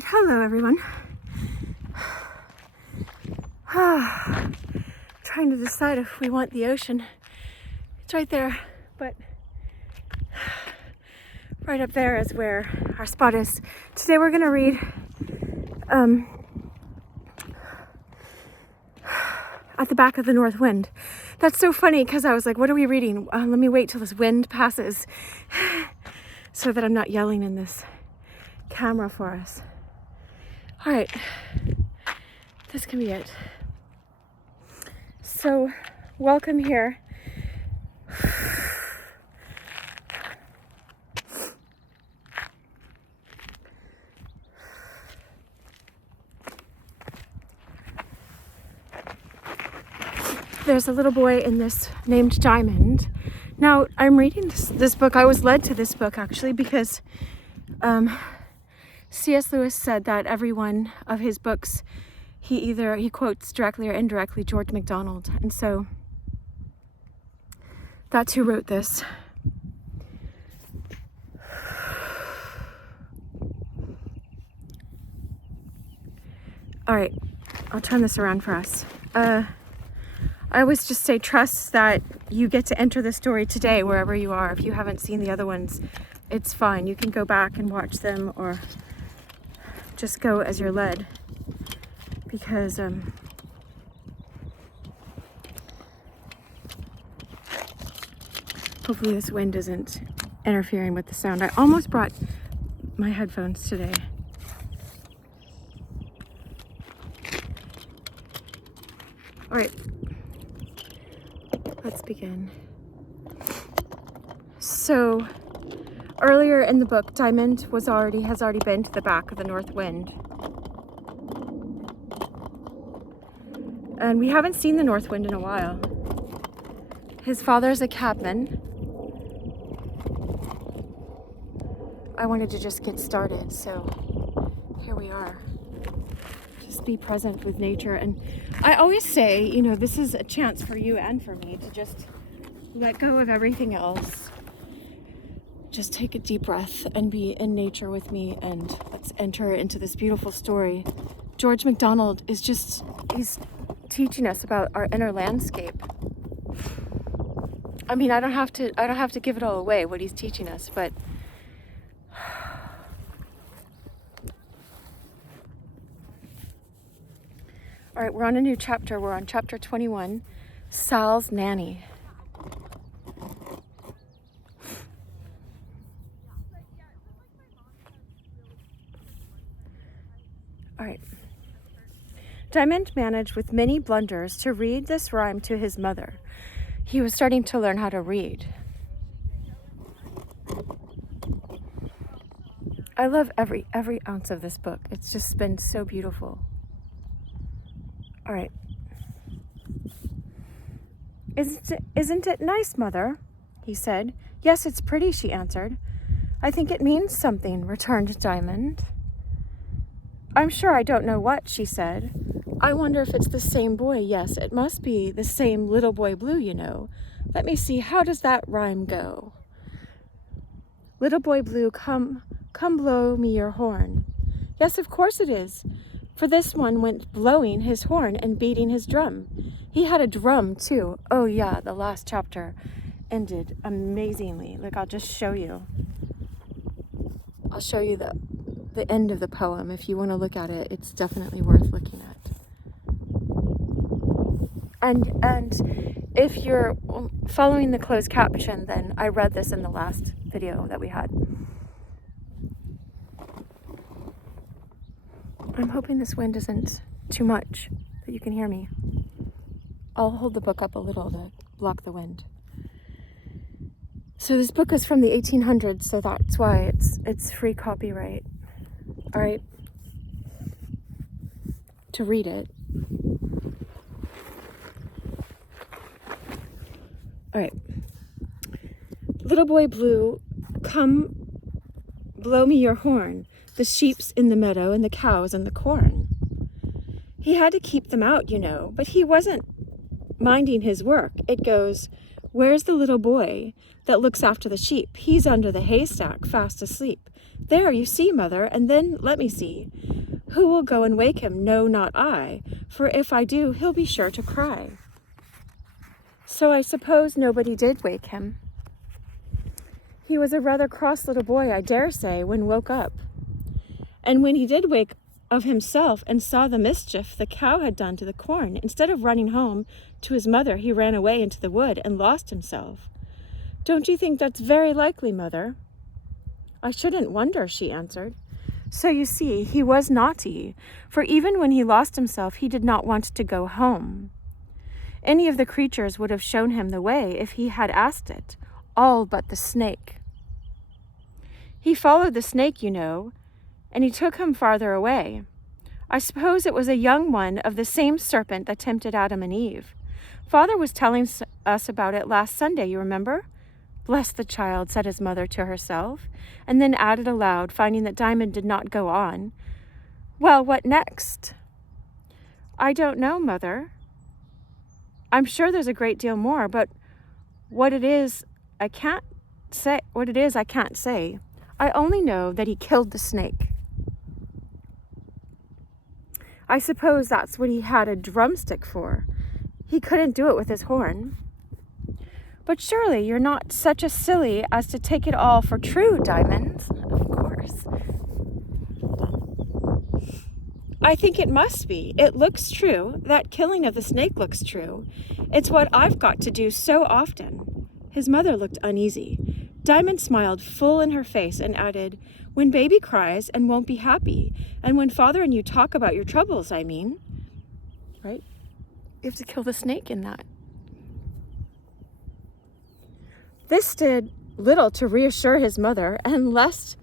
right, hello everyone. Trying to decide if we want the ocean. It's right there, but right up there is where our spot is. Today we're gonna read At the Back of the North Wind. That's so funny because I was like, what are we reading? Let me wait till this wind passes so that I'm not yelling in this camera for us. All right, this can be it. So, welcome here. There's a little boy in this named Diamond. Now, I'm reading this book. I was led to this book actually because C.S. Lewis said that every one of his books, he quotes directly or indirectly George MacDonald. And so that's who wrote this. All right, I'll turn this around for us. I always just say trust that you get to enter the story today wherever you are. If you haven't seen the other ones, it's fine. You can go back and watch them or just go as you're led. Because hopefully this wind isn't interfering with the sound. I almost brought my headphones today. All right. Let's begin. So, earlier in the book, Diamond has already been to the back of the North Wind. And we haven't seen the North Wind in a while. His father's a cabman. I wanted to just get started, so here we are. Just be present with nature. And I always say, you know, this is a chance for you and for me to just let go of everything else. Just take a deep breath and be in nature with me, and let's enter into this beautiful story. George MacDonald he's teaching us about our inner landscape. I mean, I don't have to give it all away what he's teaching us, but all right, we're on a new chapter. We're on chapter 21, Sal's Nanny. All right. Diamond managed with many blunders to read this rhyme to his mother. He was starting to learn how to read. I love every ounce of this book. It's just been so beautiful. All right. Isn't it nice, Mother? He said. Yes, it's pretty, she answered. I think it means something, returned Diamond. I'm sure I don't know what, she said. I wonder if it's the same boy. Yes, it must be the same little boy blue, you know. Let me see, how does that rhyme go? Little boy blue, come blow me your horn. Yes, of course it is. For this one went blowing his horn and beating his drum. He had a drum too. Oh yeah, the last chapter ended amazingly. Like, I'll just show you. I'll show you the end of the poem. If you want to look at it, it's definitely worth looking at. And if you're following the closed caption, then I read this in the last video that we had. I'm hoping this wind isn't too much, that you can hear me. I'll hold the book up a little to block the wind. So this book is from the 1800s, so that's why it's free copyright. All right, to read it. All right. Little boy blue, come blow me your horn. The sheep's in the meadow and the cows in the corn. He had to keep them out, you know, but he wasn't minding his work. It goes, where's the little boy that looks after the sheep? He's under the haystack, fast asleep. There, you see, Mother, and then let me see. Who will go and wake him? No, not I, for if I do, he'll be sure to cry. So I suppose nobody did wake him. He was a rather cross little boy, I dare say, when woke up. And when he did wake of himself and saw the mischief the cow had done to the corn, instead of running home to his mother, he ran away into the wood and lost himself. Don't you think that's very likely, Mother? I shouldn't wonder, she answered. So you see, he was naughty, for even when he lost himself, he did not want to go home. Any of the creatures would have shown him the way if he had asked it, all but the snake. He followed the snake, you know, and he took him farther away. I suppose it was a young one of the same serpent that tempted Adam and Eve. Father was telling us about it last Sunday, you remember? Bless the child, said his mother to herself, and then added aloud, finding that Diamond did not go on. Well, what next? I don't know, Mother. I'm sure there's a great deal more, but what it is, I can't say. I only know that he killed the snake. I suppose that's what he had a drumstick for. He couldn't do it with his horn. But surely you're not such a silly as to take it all for true, Diamond. Of course. I think it must be. It looks true. That killing of the snake looks true. It's what I've got to do so often. His mother looked uneasy. Diamond smiled full in her face and added, when baby cries and won't be happy, and when father and you talk about your troubles, I mean. Right? You have to kill the snake in that. This did little to reassure his mother, and lest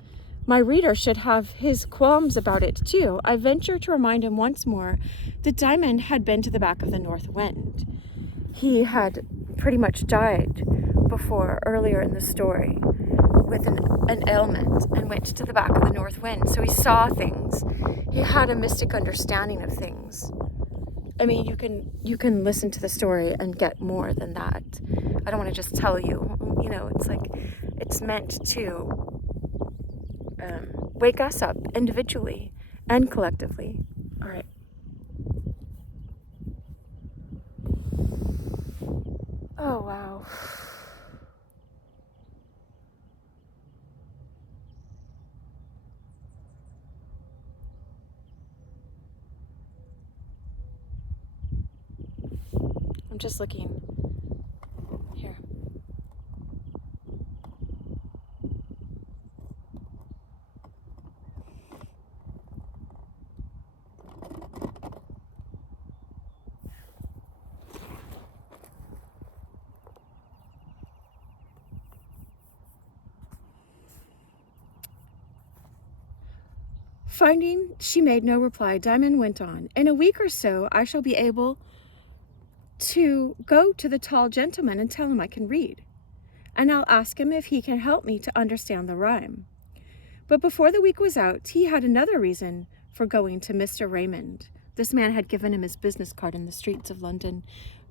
my reader should have his qualms about it too, I venture to remind him once more that Diamond had been to the back of the north wind. He had pretty much died before, earlier in the story, with an ailment, and went to the back of the north wind. So he saw things. He had a mystic understanding of things. I mean, you can listen to the story and get more than that. I don't want to just tell you. You know, it's like it's meant to wake us up individually and collectively. All right. Oh, wow. I'm just looking here. Finding she made no reply, Diamond went on. In a week or so, I shall be able to go to the tall gentleman and tell him I can read. And I'll ask him if he can help me to understand the rhyme. But before the week was out, he had another reason for going to Mr. Raymond. This man had given him his business card in the streets of London,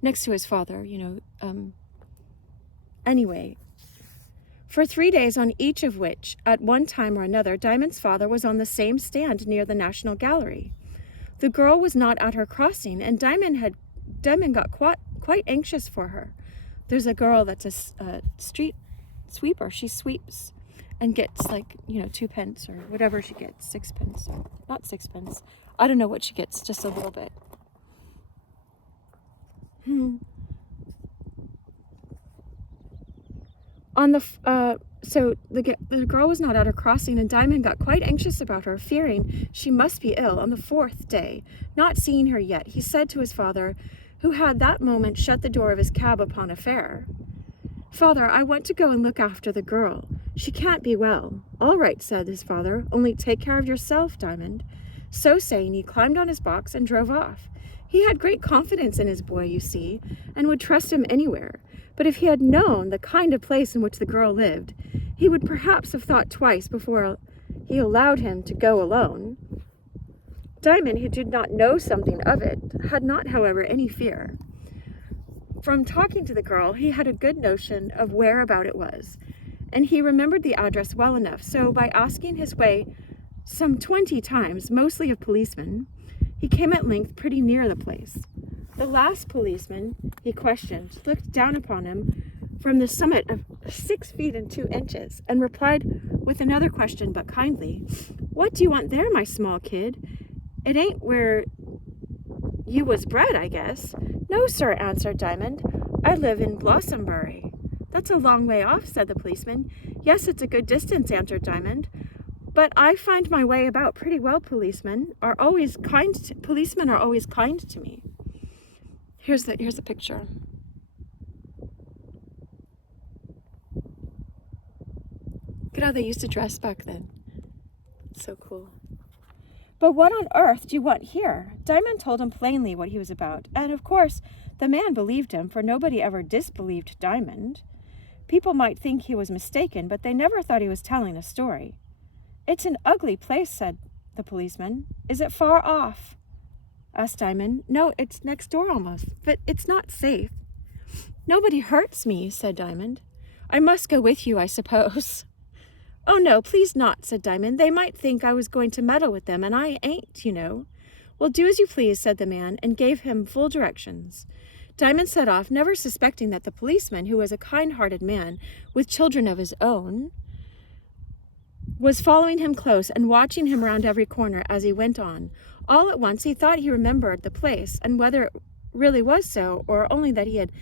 next to his father, Anyway, for 3 days on each of which, at one time or another, Diamond's father was on the same stand near the National Gallery. The girl was not at her crossing, and Diamond got quite anxious for her. There's a girl that's a street sweeper. She sweeps and gets 2 pence or whatever she gets, 6 pence, or not 6 pence. I don't know what she gets, just a little bit. So the girl was not at her crossing, and Diamond got quite anxious about her, fearing she must be ill. On the 4th day, not seeing her yet, he said to his father, who had that moment shut the door of his cab upon a fare, Father, I want to go and look after the girl. She can't be well. All right, said his father, only take care of yourself, Diamond. So saying, he climbed on his box and drove off. He had great confidence in his boy, you see, and would trust him anywhere. But if he had known the kind of place in which the girl lived, he would perhaps have thought twice before he allowed him to go alone. Diamond, who did not know something of it, had not, however, any fear. From talking to the girl, he had a good notion of whereabout it was, and he remembered the address well enough, so by asking his way some 20 times, mostly of policemen, he came at length pretty near the place. The last policeman he questioned looked down upon him from the summit of 6 feet and 2 inches and replied with another question, but kindly, "What do you want there, my small kid? It ain't where you was bred, I guess." "No, sir," answered Diamond. "I live in Blossombury." "That's a long way off," said the policeman. "Yes, it's a good distance," answered Diamond. "But I find my way about pretty well. Policemen are always kind to me." Here's the picture. Look at how they used to dress back then. It's so cool. "But what on earth do you want here?" Diamond told him plainly what he was about, and of course the man believed him, for nobody ever disbelieved Diamond. People might think he was mistaken, but they never thought he was telling a story. "It's an ugly place," said the policeman. "Is it far off?" asked Diamond. "No, it's next door almost, but it's not safe." "Nobody hurts me," said Diamond. "I must go with you, I suppose." "Oh, no, please not," said Diamond. "They might think I was going to meddle with them, and I ain't, you know." "Well, do as you please," said the man, and gave him full directions. Diamond set off, never suspecting that the policeman, who was a kind-hearted man with children of his own, was following him close and watching him round every corner as he went on. All at once he thought he remembered the place, and whether it really was so, or only that he had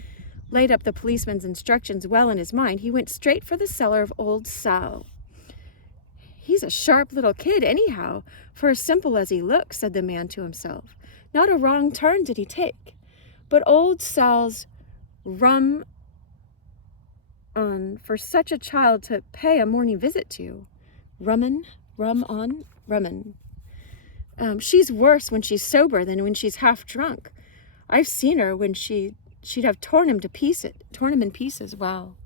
laid up the policeman's instructions well in his mind, he went straight for the cellar of old Sal. "He's a sharp little kid, anyhow, for as simple as he looks," said the man to himself. "Not a wrong turn did he take. But old Sal's rum on for such a child to pay a morning visit to. Rummin'. She's worse when she's sober than when she's half drunk. I've seen her when she'd have torn him in pieces. Wow."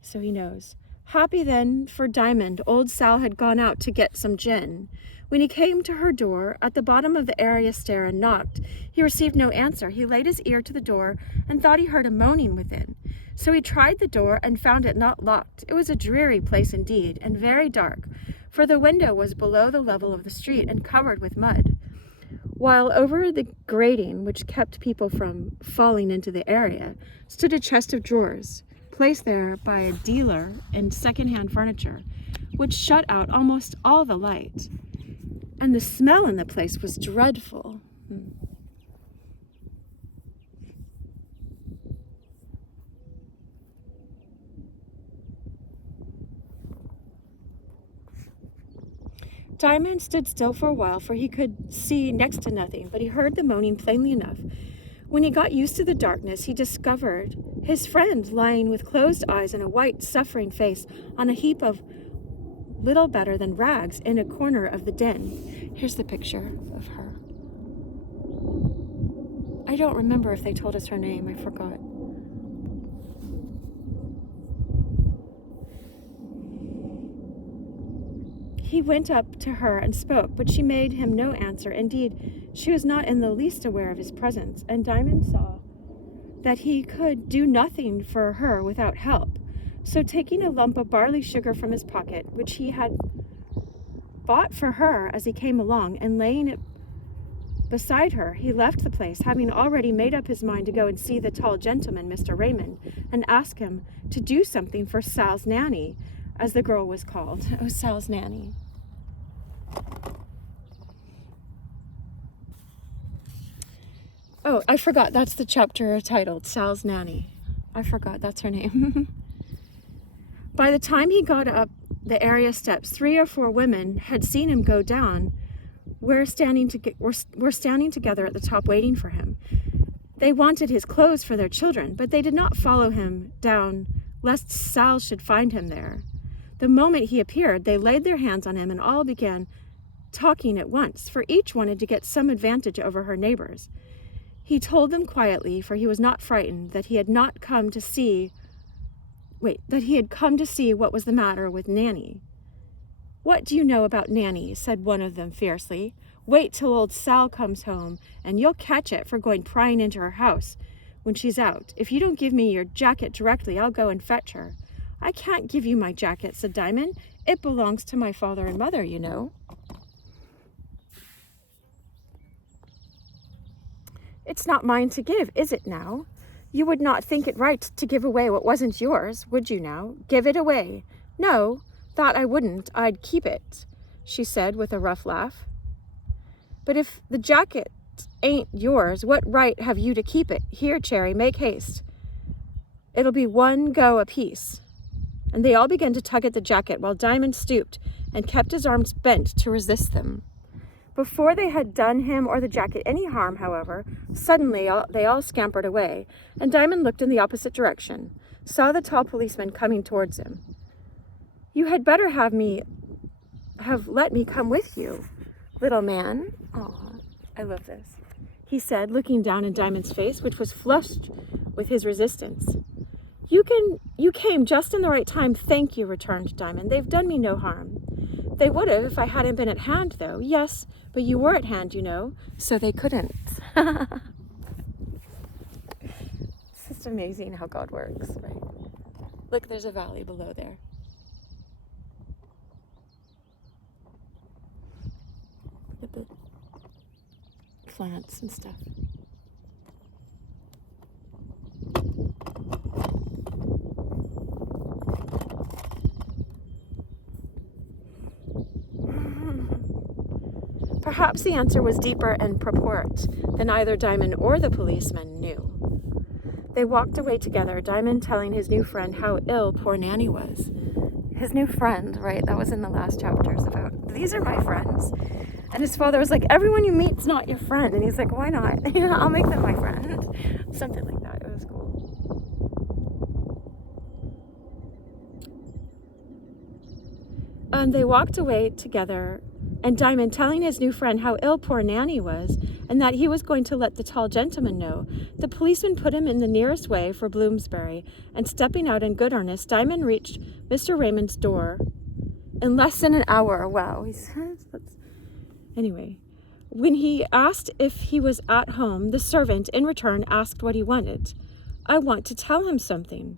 So he knows. Happy then for Diamond, old Sal had gone out to get some gin. When he came to her door at the bottom of the area stair and knocked, he received no answer. He laid his ear to the door and thought he heard a moaning within. So he tried the door and found it not locked. It was a dreary place indeed, and very dark, for the window was below the level of the street and covered with mud, while over the grating, which kept people from falling into the area, stood a chest of drawers, placed there by a dealer in second-hand furniture, which shut out almost all the light. And the smell in the place was dreadful. Diamond stood still for a while, for he could see next to nothing, but he heard the moaning plainly enough. When he got used to the darkness, he discovered his friend lying with closed eyes and a white, suffering face on a heap of little better than rags in a corner of the den. Here's the picture of her. I don't remember if they told us her name. I forgot. He went up to her and spoke, but she made him no answer. Indeed, she was not in the least aware of his presence, and Diamond saw that he could do nothing for her without help. So taking a lump of barley sugar from his pocket, which he had bought for her as he came along, and laying it beside her, he left the place, having already made up his mind to go and see the tall gentleman, Mr. Raymond, and ask him to do something for Sal's nanny, as the girl was called. Oh, Sal's nanny. Oh, I forgot. That's the chapter titled Sal's Nanny. I forgot. That's her name. By the time he got up the area steps, 3 or 4 women had seen him go down. Were standing together at the top waiting for him. They wanted his clothes for their children, but they did not follow him down lest Sal should find him there. The moment he appeared, they laid their hands on him and all began talking at once, for each wanted to get some advantage over her neighbors. He told them quietly, for he was not frightened, that he had come to see what was the matter with Nanny. "What do you know about Nanny?" said one of them fiercely. "Wait till old Sal comes home, and you'll catch it for going prying into her house when she's out. If you don't give me your jacket directly, I'll go and fetch her." "I can't give you my jacket," said Diamond. "It belongs to my father and mother, you know." It's not mine to give, is it now? You would not think it right to give away what wasn't yours, would you now? Give it away. No, that I wouldn't. I'd keep it, she said with a rough laugh. But if the jacket ain't yours, what right have you to keep it? Here, Cherry, make haste. It'll be one go apiece. And they all began to tug at the jacket while Diamond stooped and kept his arms bent to resist them. Before they had done him or the jacket any harm, however, suddenly they all scampered away, and Diamond looked in the opposite direction, saw the tall policeman coming towards him. You had better have let me come with you, little man. Oh, I love this, he said, looking down in Diamond's face, which was flushed with his resistance. You came just in the right time, thank you, returned Diamond. They've done me no harm. They would have if I hadn't been at hand, though. Yes, but you were at hand, you know, so they couldn't. It's just amazing how God works, right? Look, there's a valley below there. Look at the plants and stuff. Perhaps the answer was deeper in purport than either Diamond or the policeman knew. They walked away together, Diamond telling his new friend how ill poor Nanny was. His new friend, right? That was in the last chapters about, these are my friends. And his father was like, everyone you meet's not your friend. And he's like, why not? I'll make them my friend. Something like that. It was cool. And they walked away together, and Diamond telling his new friend how ill poor Nanny was, and that he was going to let the tall gentleman know. The policeman put him in the nearest way for Bloomsbury, and stepping out in good earnest, Diamond reached Mr. Raymond's door in less than an hour. Wow. Anyway, when he asked if he was at home, the servant in return asked what he wanted. I want to tell him something,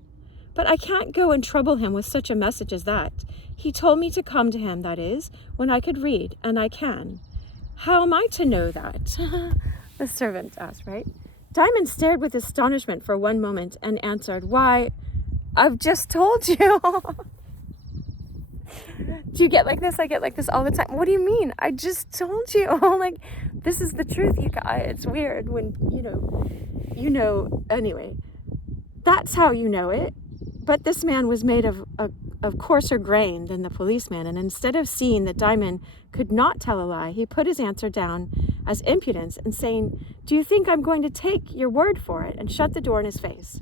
but I can't go and trouble him with such a message as that. He told me to come to him, that is, when I could read, and I can. How am I to know that? The servant asked, right? Diamond stared with astonishment for one moment and answered, why, I've just told you. Do you get like this? I get like this all the time. What do you mean? I just told you. Like, this is the truth, you guys. It's weird when, anyway. That's how you know it. But this man was made of coarser grain than the policeman, and instead of seeing that Diamond could not tell a lie, he put his answer down as impudence and saying, do you think I'm going to take your word for it, and shut the door in his face?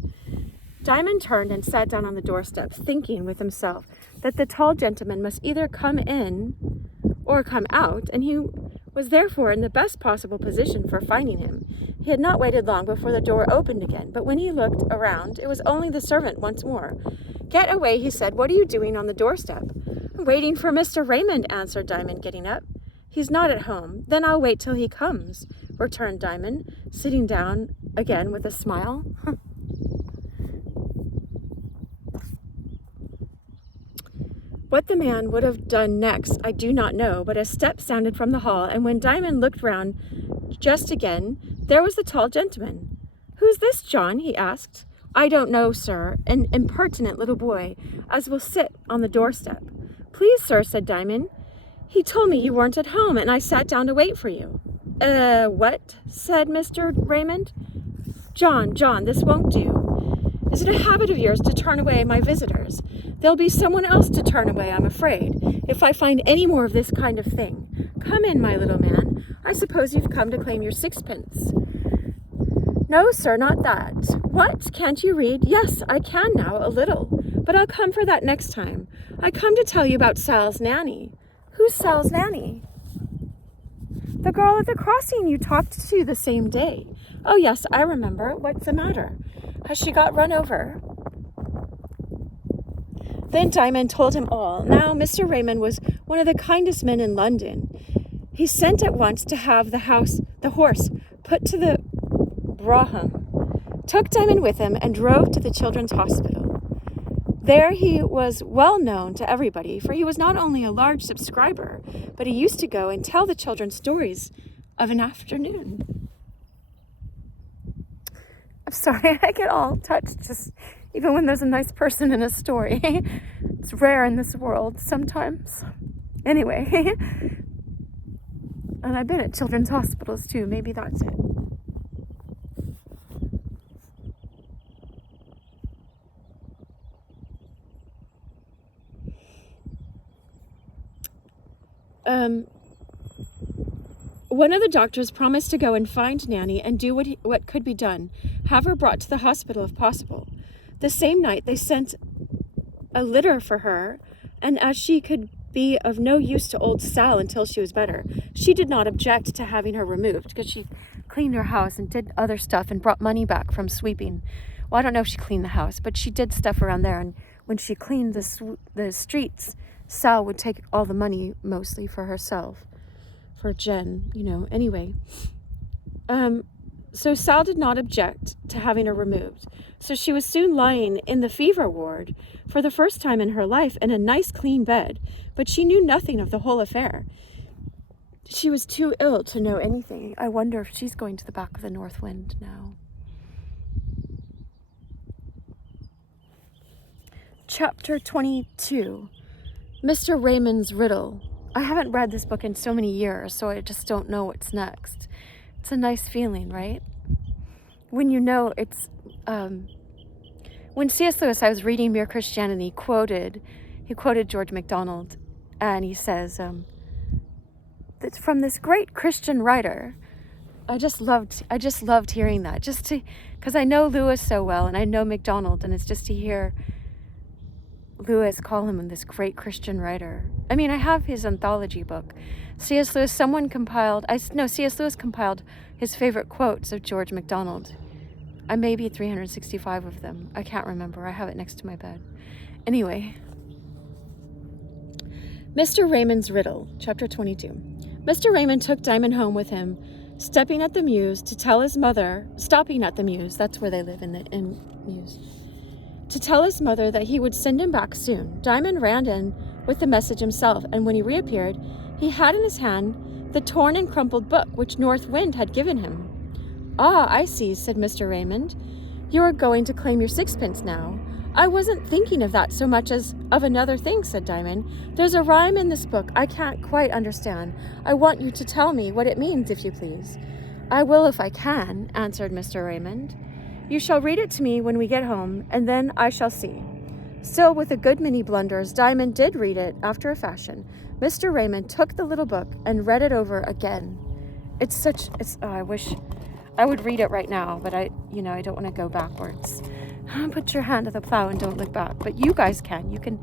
Diamond turned and sat down on the doorstep, thinking with himself that the tall gentleman must either come in or come out, and he was therefore in the best possible position for finding him. He had not waited long before the door opened again, but when he looked around, it was only the servant once more. Get away, he said. What are you doing on the doorstep? I'm waiting for Mr. Raymond, answered Diamond, getting up. He's not at home. Then I'll wait till he comes, returned Diamond, sitting down again with a smile. What the man would have done next, I do not know, but a step sounded from the hall, and when Diamond looked round just again, there was the tall gentleman. Who's this, John? He asked. I don't know, sir, an impertinent little boy, as will sit on the doorstep. Please, sir, said Diamond. He told me you weren't at home, and I sat down to wait for you. What? Said Mr. Raymond. John, this won't do. Is it a habit of yours to turn away my visitors? There'll be someone else to turn away, I'm afraid, if I find any more of this kind of thing. Come in, my little man. I suppose you've come to claim your sixpence. No, sir, not that. What? Can't you read? Yes, I can now, a little. But I'll come for that next time. I come to tell you about Sal's nanny. Who's Sal's nanny? The girl at the crossing you talked to the same day. Oh, yes, I remember. What's the matter? Has she got run over? Then Diamond told him all. Now, Mr. Raymond was one of the kindest men in London. He sent at once to have the horse put to the brougham, took Diamond with him, and drove to the children's hospital. There he was well known to everybody, for he was not only a large subscriber, but he used to go and tell the children stories of an afternoon. I'm sorry, I get all touched just even when there's a nice person in a story. It's rare in this world sometimes. Anyway, and I've been at children's hospitals too. Maybe that's it. One of the doctors promised to go and find Nanny and do what could be done, have her brought to the hospital if possible. The same night they sent a litter for her, and as she could be of no use to old Sal until she was better, she did not object to having her removed, because she cleaned her house and did other stuff and brought money back from sweeping. Well, I don't know if she cleaned the house, but she did stuff around there, and when she cleaned the streets, Sal would take all the money mostly for herself, for Jen, anyway. So Sal did not object to having her removed. So she was soon lying in the fever ward for the first time in her life in a nice clean bed, but she knew nothing of the whole affair. She was too ill to know anything. I wonder if she's going to the back of the North Wind now. Chapter 22, Mr. Raymond's Riddle. I haven't read this book in so many years, so I just don't know what's next. It's a nice feeling, right? When you know it's... when C.S. Lewis, I was reading Mere Christianity, he quoted George MacDonald, and he says, that from this great Christian writer, I just loved hearing that, because I know Lewis so well, and I know MacDonald, and it's just to hear Lewis call him this great Christian writer. I mean, I have his anthology book. C.S. Lewis compiled his favorite quotes of George MacDonald. I maybe 365 of them. I can't remember. I have it next to my bed. Anyway. Mr. Raymond's Riddle, Chapter 22. Mr. Raymond took Diamond home with him, stopping at the Mews, that's where they live in Mews, to tell his mother that he would send him back soon. Diamond ran in with the message himself, and when he reappeared, he had in his hand the torn and crumpled book which North Wind had given him. "Ah, I see," said Mr. Raymond. "You are going to claim your sixpence now." "I wasn't thinking of that so much as of another thing," said Diamond. "There's a rhyme in this book I can't quite understand. I want you to tell me what it means, if you please." "I will if I can," answered Mr. Raymond. "You shall read it to me when we get home, and then I shall see." Still, with a good many blunders, Diamond did read it after a fashion. Mr. Raymond took the little book and read it over again. I wish I would read it right now, but I don't want to go backwards. Put your hand to the plow and don't look back. But you guys can. You can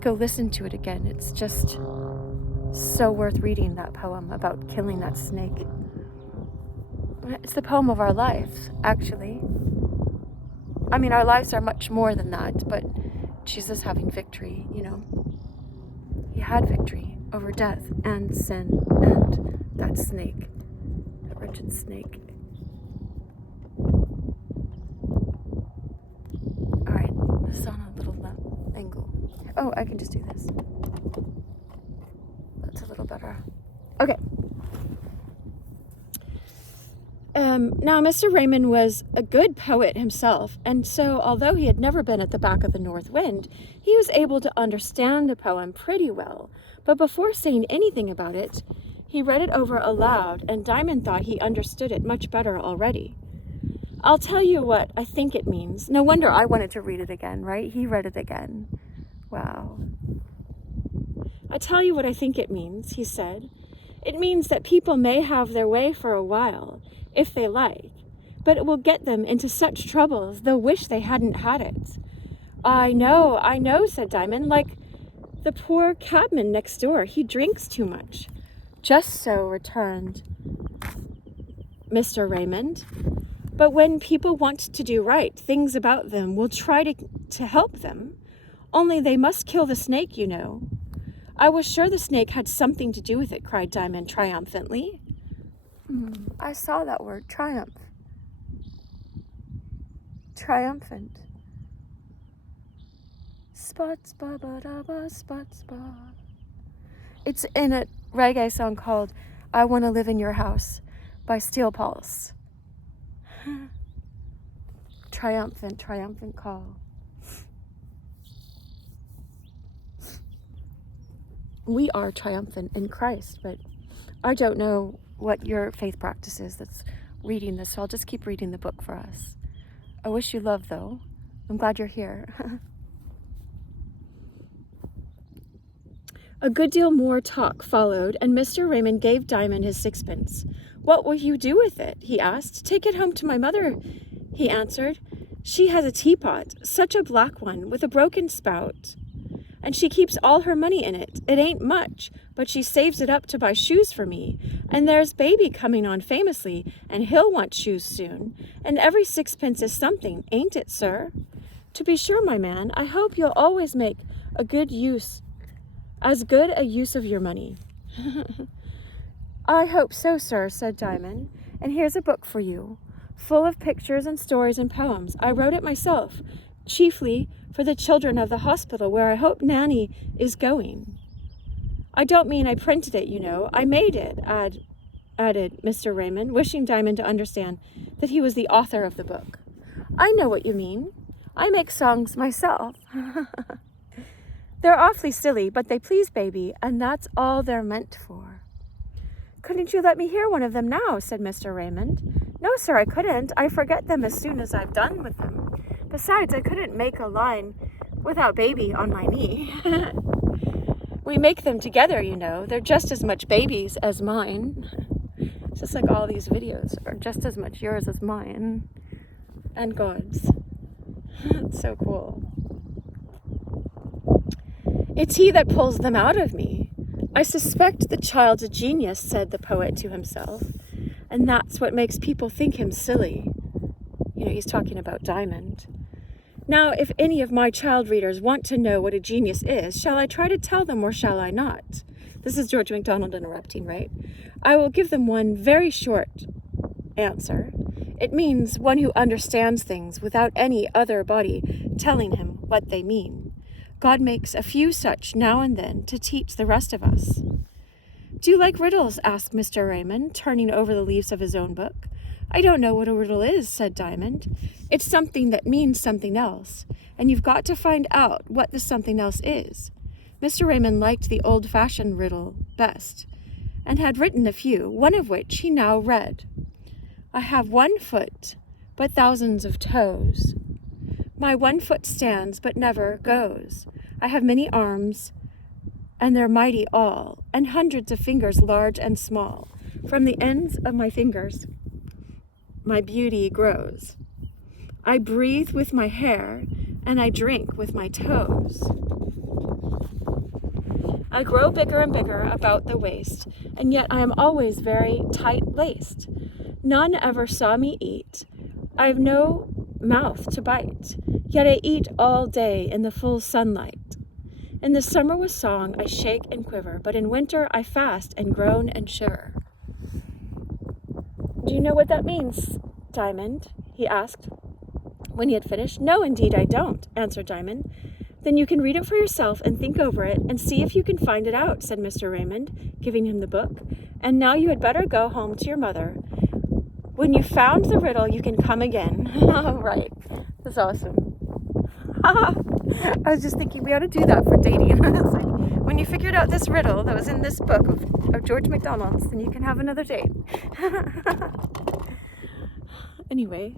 go listen to it again. It's just so worth reading, that poem about killing that snake. It's the poem of our life, actually. I mean, our lives are much more than that, but Jesus having victory, He had victory over death and sin and that snake, that wretched snake. All right, this is on a little angle. Oh, I can just do this. That's a little better. Okay. Now, Mr. Raymond was a good poet himself, and so although he had never been at the back of the North Wind, he was able to understand the poem pretty well. But before saying anything about it, he read it over aloud, and Diamond thought he understood it much better already. "I'll tell you what I think it means." No wonder I wanted to read it again, right? He read it again. Wow. "I tell you what I think it means," he said. "It means that people may have their way for a while, if they like, but it will get them into such troubles they'll wish they hadn't had it." I know, said Diamond, "like the poor cabman next door. He drinks too much." "Just so," returned Mr. Raymond. "But when people want to do right, things about them will try to help them. Only they must kill the snake, you know." "I was sure the snake had something to do with it," cried Diamond triumphantly. I saw that word, triumph. Triumphant. Spots, ba ba da ba, spots, ba. It's in a reggae song called "I Want to Live in Your House" by Steel Pulse. triumphant call. We are triumphant in Christ, but I don't know what your faith practice is that's reading this, so I'll just keep reading the book for us. I wish you love, though. I'm glad you're here. A good deal more talk followed, and Mr. Raymond gave Diamond his sixpence. "What will you do with it?" he asked. "Take it home to my mother," he answered. "She has a teapot, such a black one, with a broken spout, and she keeps all her money in it. It ain't much, but she saves it up to buy shoes for me. And there's baby coming on famously, and he'll want shoes soon. And every sixpence is something, ain't it, sir? To be sure, my man, I hope you'll always make as good a use of your money." "I hope so, sir," said Diamond. "And here's a book for you, full of pictures and stories and poems. I wrote it myself, chiefly for the children of the hospital where I hope Nanny is going. I don't mean I printed it, you know. I made it," added Mr. Raymond, wishing Diamond to understand that he was the author of the book. "I know what you mean. I make songs myself." "They're awfully silly, but they please baby, and that's all they're meant for." "Couldn't you let me hear one of them now?" said Mr. Raymond. "No, sir, I couldn't. I forget them as soon as I've done with them. Besides, I couldn't make a line without baby on my knee." "We make them together, you know. They're just as much babies as mine." It's just like all these videos are just as much yours as mine and God's. It's so cool. "It's he that pulls them out of me. I suspect the child's a genius," said the poet to himself, "and that's what makes people think him silly." He's talking about Diamond. "Now, if any of my child readers want to know what a genius is, shall I try to tell them or shall I not?" This is George MacDonald interrupting, right? "I will give them one very short answer. It means one who understands things without any other body telling him what they mean. God makes a few such now and then to teach the rest of us." "Do you like riddles?" asked Mr. Raymond, turning over the leaves of his own book. "I don't know what a riddle is," said Diamond. "It's something that means something else, and you've got to find out what the something else is." Mr. Raymond liked the old-fashioned riddle best, and had written a few, one of which he now read. "I have 1 foot, but thousands of toes. My 1 foot stands, but never goes. I have many arms, and they're mighty all, and hundreds of fingers large and small. From the ends of my fingers my beauty grows. I breathe with my hair, and I drink with my toes. I grow bigger and bigger about the waist, and yet I am always very tight-laced. None ever saw me eat. I've no mouth to bite, yet I eat all day in the full sunlight. In the summer with song I shake and quiver, but in winter I fast and groan and shiver." "Do you know what that means, Diamond?" he asked when he had finished. "No, indeed I don't," answered Diamond. "Then you can read it for yourself and think over it and see if you can find it out," said Mr. Raymond, giving him the book. "And now you had better go home to your mother. When you've found the riddle, you can come again." Right. That's awesome. I was just thinking we ought to do that for dating. It's like, when you figured out this riddle that was in this book of George MacDonald's, then you can have another date. Anyway,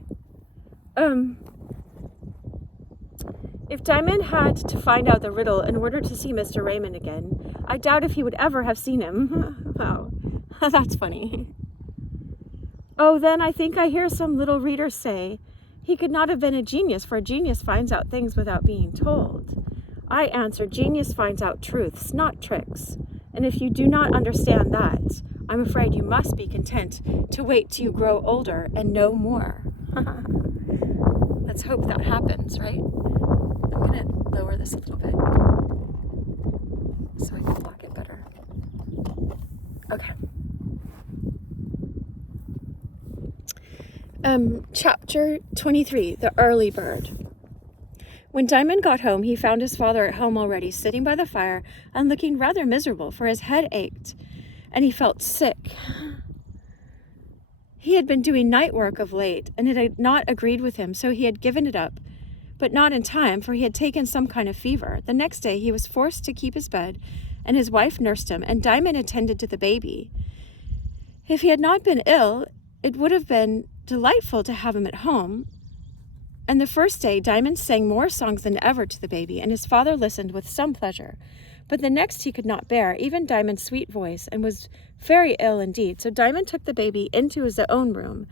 if Diamond had to find out the riddle in order to see Mr. Raymond again, I doubt if he would ever have seen him. Wow, that's funny. "Oh, then I think I hear some little readers say, he could not have been a genius, for a genius finds out things without being told. I answer, genius finds out truths, not tricks. And if you do not understand that, I'm afraid you must be content to wait till you grow older and know more." Let's hope that happens, right? I'm going to lower this a little bit so I can block it better. Okay. Chapter 23, The Early Bird. When Diamond got home, he found his father at home already, sitting by the fire and looking rather miserable, for his head ached and he felt sick. He had been doing night work of late, and it had not agreed with him, so he had given it up, but not in time, for he had taken some kind of fever. The next day he was forced to keep his bed, and his wife nursed him, and Diamond attended to the baby. If he had not been ill, it would have been delightful to have him at home. And the first day, Diamond sang more songs than ever to the baby, and his father listened with some pleasure. But the next he could not bear, even Diamond's sweet voice, and was very ill indeed. So Diamond took the baby into his own room,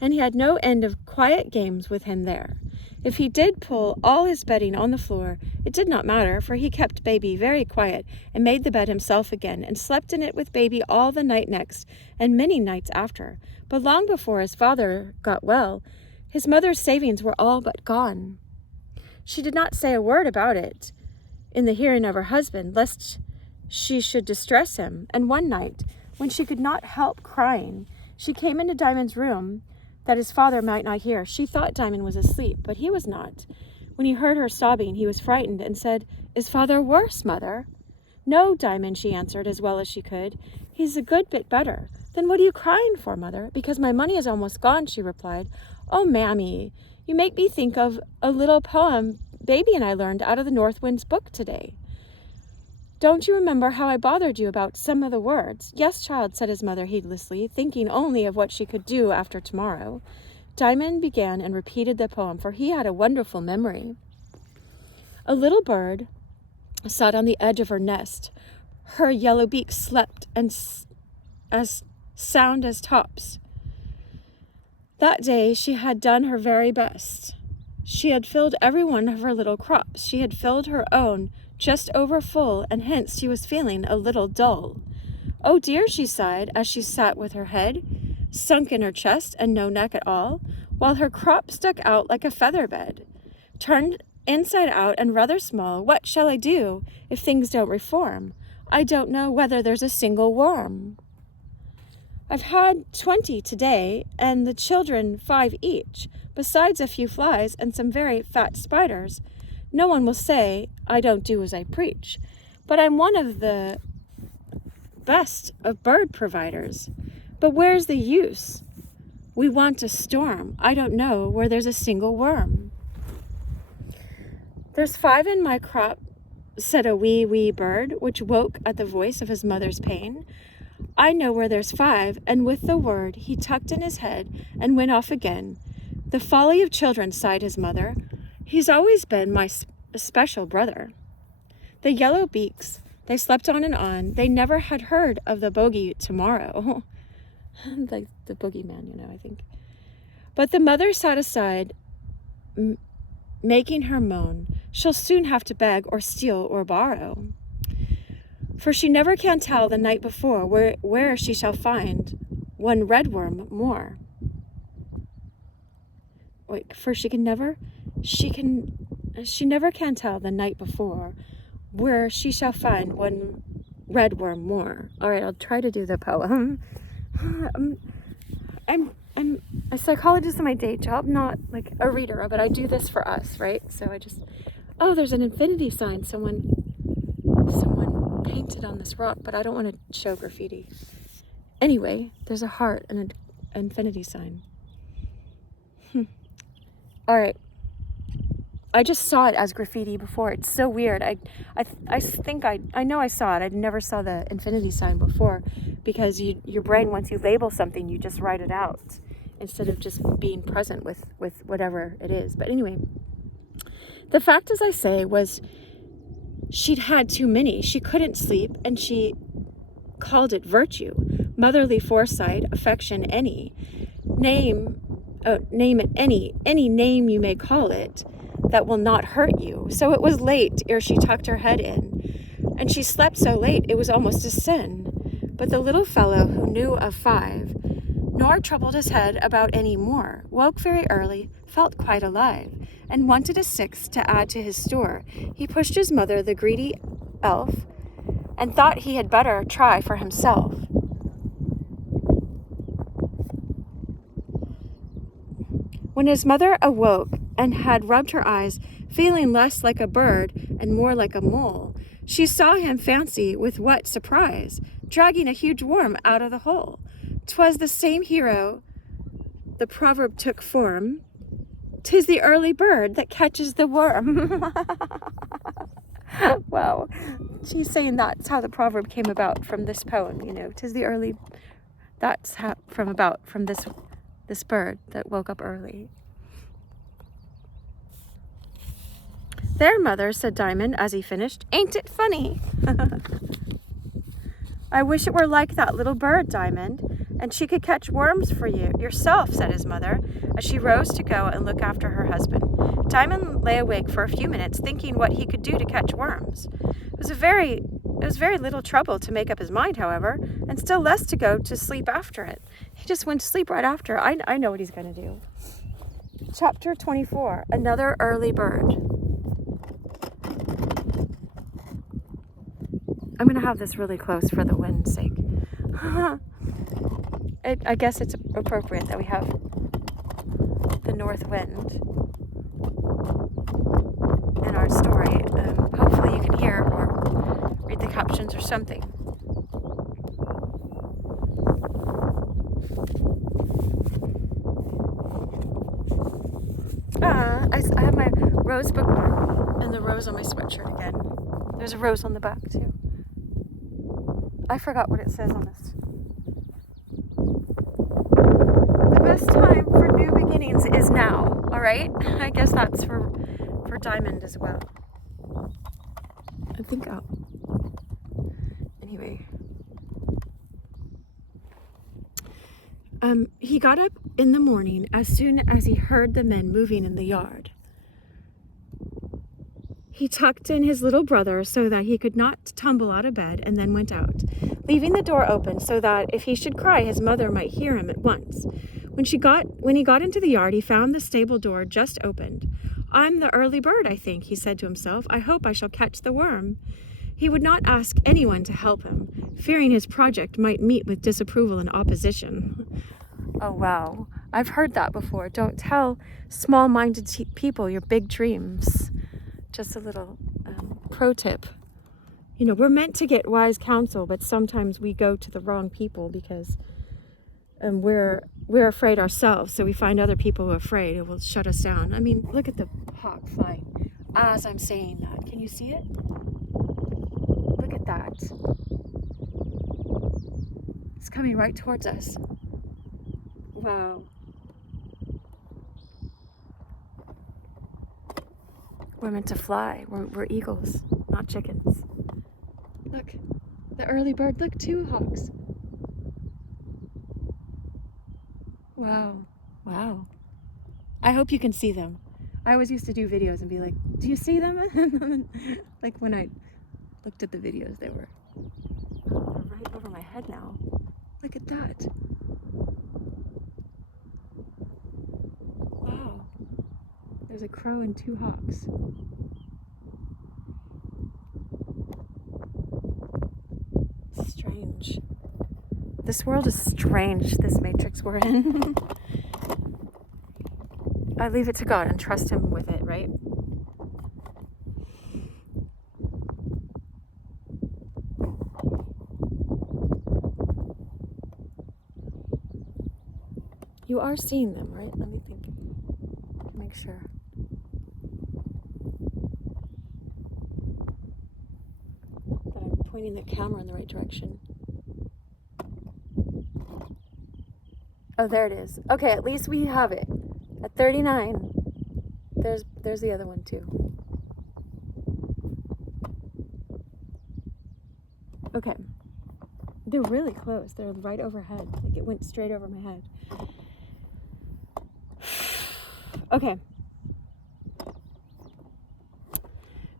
and he had no end of quiet games with him there. If he did pull all his bedding on the floor, it did not matter, for he kept baby very quiet and made the bed himself again, and slept in it with baby all the night next, and many nights after. But long before his father got well, his mother's savings were all but gone. She did not say a word about it in the hearing of her husband, lest she should distress him. And one night, when she could not help crying, she came into Diamond's room, that his father might not hear. She thought Diamond was asleep, but he was not. When he heard her sobbing, he was frightened and said, "Is father worse, mother?" "No, Diamond," she answered as well as she could. "He's a good bit better." "Then what are you crying for, mother?" "Because my money is almost gone," she replied. "Oh, Mammy, you make me think of a little poem Baby and I learned out of the North Wind's book today. Don't you remember how I bothered you about some of the words?" "Yes, child," said his mother heedlessly, thinking only of what she could do after tomorrow. Diamond began and repeated the poem, for he had a wonderful memory. A little bird sat on the edge of her nest. Her yellow beak slept as sound as tops. That day she had done her very best. She had filled every one of her little crops. She had filled her own just over full, and hence she was feeling a little dull. "Oh dear," she sighed, as she sat with her head sunk in her chest and no neck at all, while her crop stuck out like a feather bed, turned inside out and rather small. "What shall I do if things don't reform? I don't know whether there's a single worm. I've had 20 today, and the children 5 each, besides a few flies and some very fat spiders. No one will say I don't do as I preach, but I'm one of the best of bird providers. But where's the use? We want a storm. I don't know where there's a single worm." "There's 5 in my crop," said a wee bird, which woke at the voice of his mother's pain. "I know where there's 5, and with the word he tucked in his head and went off again. The folly of children," sighed his mother. "He's always been my special brother." The yellow beaks, they slept on and on. They never had heard of the bogey tomorrow. Like the boogeyman, I think. But the mother sat aside, making her moan. She'll soon have to beg or steal or borrow. For she never can tell the night before where she shall find one red worm more. She never can tell the night before where she shall find one red worm more. All right, I'll try to do the poem. I'm a psychologist in my day job, not like a reader, but I do this for us, right? So there's an infinity sign. Someone painted on this rock, but I don't want to show graffiti. Anyway, there's a heart and an infinity sign. All right. I just saw it as graffiti before. It's so weird. I think I know I saw it. I never saw the infinity sign before, because your brain, once you label something, you just write it out instead of just being present with whatever it is. But anyway, the fact, as I say, was she'd had too many. She couldn't sleep, and she called it virtue, motherly foresight, affection, any name it any name you may call it, that will not hurt you. So it was late ere she tucked her head in, and she slept so late it was almost a sin. But the little fellow, who knew of 5, nor troubled his head about any more, woke very early, felt quite alive, and wanted a 6th to add to his store. He pushed his mother, the greedy elf, and thought he had better try for himself. When his mother awoke and had rubbed her eyes, feeling less like a bird and more like a mole, she saw him, fancy with what surprise, dragging a huge worm out of the hole. 'Twas the same hero the proverb took form. "'Tis the early bird that catches the worm." Wow. She's saying that's how the proverb came about from this poem, you know. "'Tis the early..." That's how, from this bird that woke up early. "There, Mother," said Diamond as he finished. "Ain't it funny?" "I wish it were like that little bird, Diamond, and she could catch worms for you yourself," said his mother, as she rose to go and look after her husband. Diamond lay awake for a few minutes, thinking what he could do to catch worms. It was very little trouble to make up his mind, however, and still less to go to sleep after it. He just went to sleep right after. I know what he's going to do. Chapter 24, Another Early Bird. I'm going to have this really close for the wind's sake. I guess it's appropriate that we have the north wind in our story. Hopefully you can hear or read the captions or something. I have my rose bookmark and the rose on my sweatshirt again. There's a rose on the back too. I forgot what it says on this. The best time for new beginnings is now, all right? I guess that's for Diamond as well. I think anyway. He got up in the morning as soon as he heard the men moving in the yard. He tucked in his little brother so that he could not tumble out of bed, and then went out, leaving the door open so that if he should cry, his mother might hear him at once. When he got into the yard, he found the stable door just opened. "I'm the early bird, I think," he said to himself. "I hope I shall catch the worm." He would not ask anyone to help him, fearing his project might meet with disapproval and opposition. Oh, wow. I've heard that before. Don't tell small-minded people your big dreams. Just a little pro tip. You know, we're meant to get wise counsel, but sometimes we go to the wrong people because we're afraid ourselves. So we find other people who are afraid. It will shut us down. I mean, look at the hawk flying as I'm saying that. Can you see it? Look at that. It's coming right towards us. Wow. We're meant to fly. We're eagles, not chickens. Look, the early bird. Look, 2 hawks. Wow. Wow. I hope you can see them. I always used to do videos and be like, "Do you see them?" Like when I looked at the videos, they're right over my head now. Look at that. Wow. There's a crow and 2 hawks. Strange. This world is strange, this matrix we're in. I leave it to God and trust Him with it, right? You are seeing them, right? Let me think. Make sure. That I'm pointing the camera in the right direction. Oh, there it is. Okay, at least we have it. At 39. There's the other one too. Okay. They're really close. They're right overhead. Like it went straight over my head. Okay.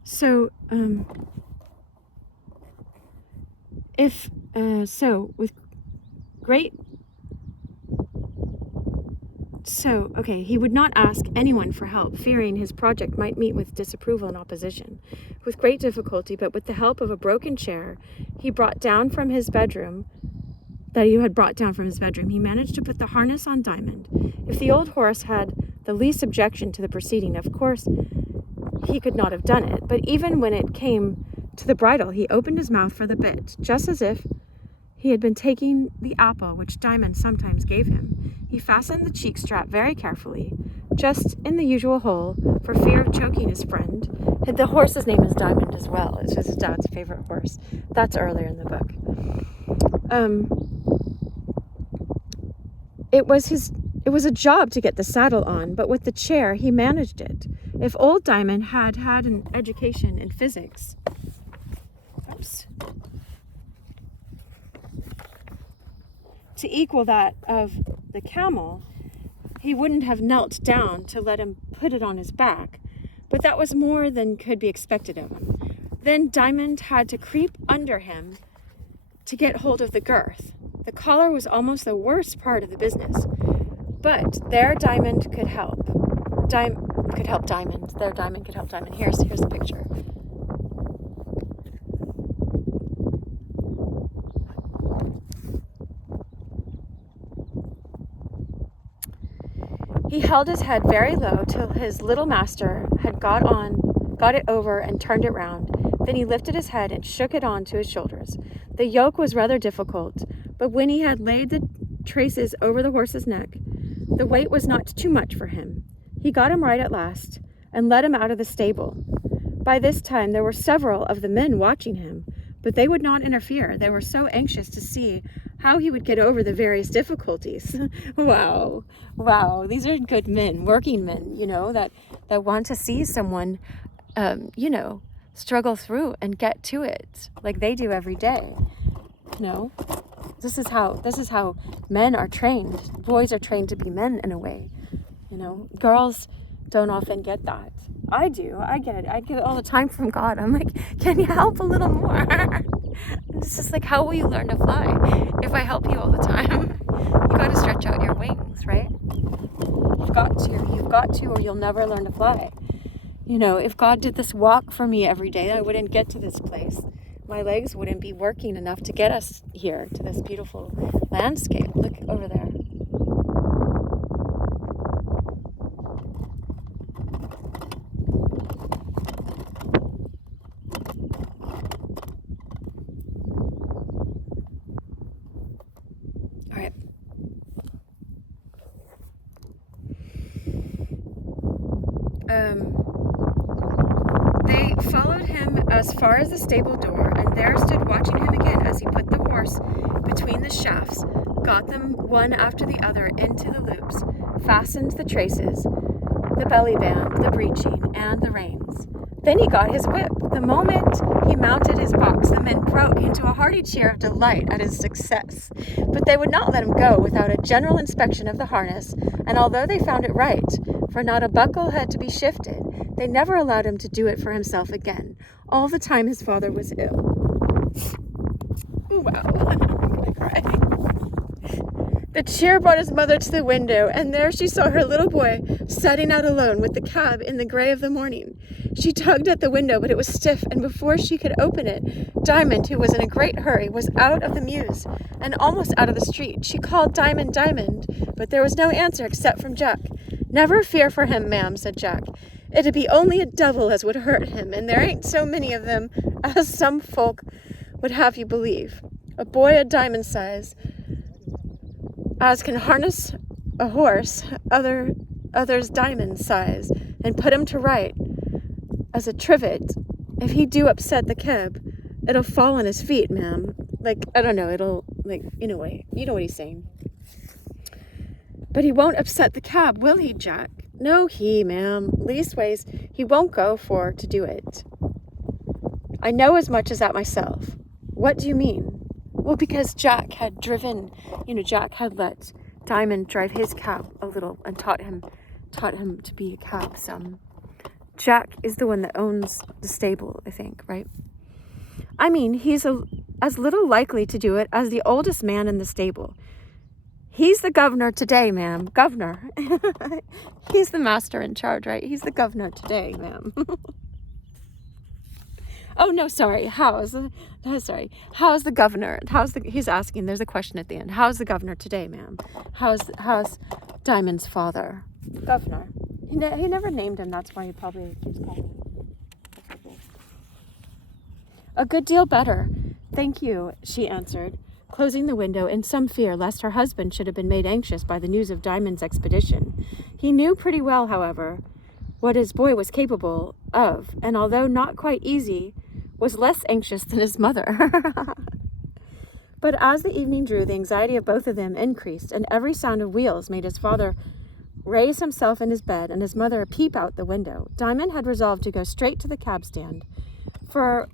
So, he would not ask anyone for help, fearing his project might meet with disapproval and opposition. With great difficulty, but with the help of a broken chair he had brought down from his bedroom, he managed to put the harness on Diamond. If the old horse had the least objection to the proceeding, of course he could not have done it, but even when it came to the bridle, he opened his mouth for the bit, just as if He had been taking the apple which Diamond sometimes gave him. He fastened the cheek strap very carefully, just in the usual hole, for fear of choking his friend. The horse's name is Diamond as well. It's his dad's favorite horse. That's earlier in the book. It was a job to get the saddle on, but with the chair, he managed it. If old Diamond had had an education in physics, to equal that of the camel, he wouldn't have knelt down to let him put it on his back, but that was more than could be expected of him. Then Diamond had to creep under him to get hold of the girth. The collar was almost the worst part of the business, but there Diamond could help. Diamond. There Diamond could help Diamond. Here's the picture. He held his head very low till his little master had got it over and turned it round. Then he lifted his head and shook it on to his shoulders. The yoke was rather difficult, but when he had laid the traces over the horse's neck, the weight was not too much for him. He got him right at last, and led him out of the stable. By this time there were several of the men watching him, but they would not interfere. They were so anxious to see how he would get over the various difficulties. Wow, these are good men, working men, that want to see someone, struggle through and get to it like they do every day. This is how men are trained. Boys are trained to be men in a way. Girls don't often get that. I do. I get it. I get it all the time from God. I'm like, can you help a little more? It's just like, how will you learn to fly if I help you all the time? You got to stretch out your wings, right? You've got to, or you'll never learn to fly. If God did this walk for me every day, I wouldn't get to this place. My legs wouldn't be working enough to get us here to this beautiful landscape. Look over there. All right. They followed him as far as the stable door, and there stood watching him again as he put the horse between the shafts, got them one after the other into the loops, fastened the traces, the belly band, the breeching, and the reins. Then he got his whip. The moment he mounted his box, the men broke into a hearty cheer of delight at his success. But they would not let him go without a general inspection of the harness, and although they found it right, for not a buckle had to be shifted, they never allowed him to do it for himself again, all the time his father was ill. Oh, wow. I'm gonna cry. The cheer brought his mother to the window, and there she saw her little boy setting out alone with the cab in the grey of the morning. She tugged at the window, but it was stiff, and before she could open it, Diamond, who was in a great hurry, was out of the mews and almost out of the street. She called, "Diamond, Diamond," but there was no answer except from Jack. "Never fear for him, ma'am," said Jack. "It'd be only a devil as would hurt him, and there ain't so many of them as some folk would have you believe. A boy a Diamond size, as can harness a horse, others Diamond size, and put him to right as a trivet. If he do upset the cab, it'll fall on his feet, ma'am. I don't know, it'll, in a way, you know what he's saying. But he won't upset the cab, will he, Jack?" "No, ma'am. Leastways, he won't go for to do it." "I know as much as that myself." "What do you mean?" "Well, because Jack had let Diamond drive his cab a little and taught him to be a cab some. Jack is the one that owns the stable, I think, right? I mean, he's as little likely to do it as the oldest man in the stable. He's the governor today, ma'am. Governor. He's the master in charge, right? He's the governor today, ma'am." Oh, no, sorry. How's the governor? He's asking, there's a question at the end. How's the governor today, ma'am? How's Diamond's father? Governor. He never named him. That's why he probably keeps calling him. "A good deal better. Thank you," she answered. closing the window in some fear lest her husband should have been made anxious by the news of Diamond's expedition. He knew pretty well, however, what his boy was capable of, and although not quite easy, was less anxious than his mother. But as the evening drew, the anxiety of both of them increased, and every sound of wheels made his father raise himself in his bed and his mother peep out the window. Diamond had resolved to go straight to the cab stand where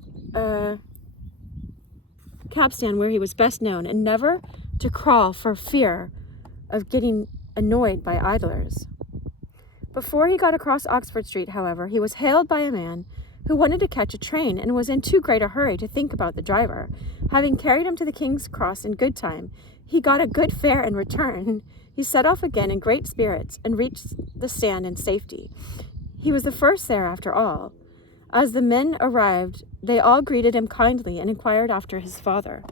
he was best known, and never to crawl for fear of getting annoyed by idlers. Before he got across Oxford Street, however, he was hailed by a man who wanted to catch a train and was in too great a hurry to think about the driver. Having carried him to the King's Cross in good time, he got a good fare in return. He set off again in great spirits and reached the stand in safety. He was the first there after all. As the men arrived, they all greeted him kindly and inquired after his father.